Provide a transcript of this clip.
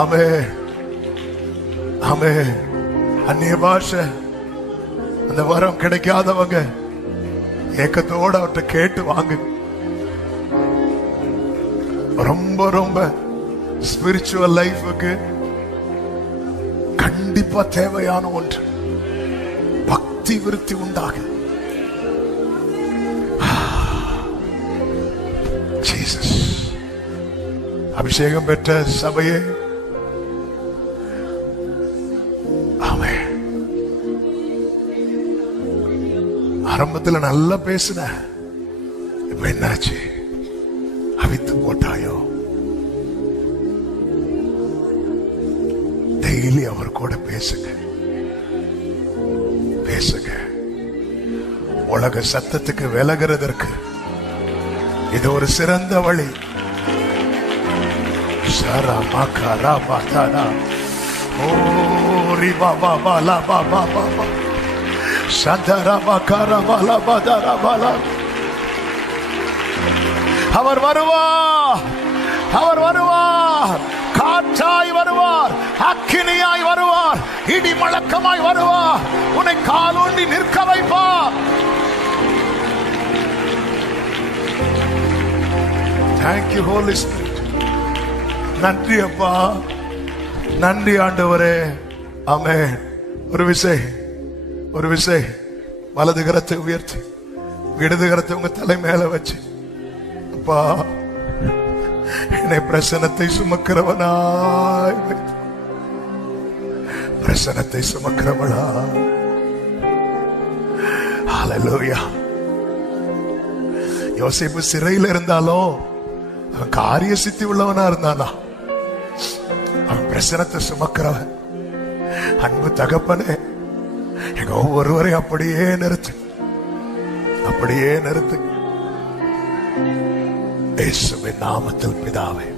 ஆமே ஆமே. அந்நிய பாஷை அந்த வரம் கிடைக்காதவங்க ஏக்கத்தோட அவர்கிட்ட கேட்டு வாங்க. ரொம்ப ரொம்ப ஸ்பிரிச்சுவல் லைஃபுக்கு கண்டிப்பா தேவையான ஒன்று பக்தி விருத்தி உண்டாக. ஜீசஸ். அபிஷேகம் பெற்ற சபையே, ஆமென். ஆரம்பத்துல நல்லா பேசுன, இப்ப என்னாச்சு? அவித்து போட்டாயோ? டெய்லி அவர் கூட பேசுங்க பேசுங்க. உலக சத்தத்துக்கு விலகிறதற்கு இது ஒரு சிறந்த வழி. அவர் வருவார், அவர் வருவார், காற்றாய் வருவார், அக்கினியாய் வருவார், இடி முழக்கமாய் வருவார், உன்னை காலூண்டி நிற்க வைப்பார். Thank you Holy Spirit. நன்றி அப்பா, நன்றி ஆண்டவரே. ஆமென். ஒரு விசை வலது கரத்தை உயர்த்தி இடது கரத்தை உங்க தலை மேல வச்சு, அப்பா என்னை பிரசனத்தை சுமக்கிறவனாய் வைத்து, பிரசனத்தை சுமக்கிறவளா. ஹல்லேலூயா. யோசேப்பு சிறையில் இருந்தாலும் அவன் காரிய சித்தி உள்ளவனா இருந்தானா? அவன் பிரசனத்தை சுமக்கிறவன். அன்பு தகப்பனே, எங்க ஒவ்வொருவரையும் அப்படியே நிறுத்து, அப்படியே நிறுத்து. இயேசுவின் நாமத்தில் பிதாவே.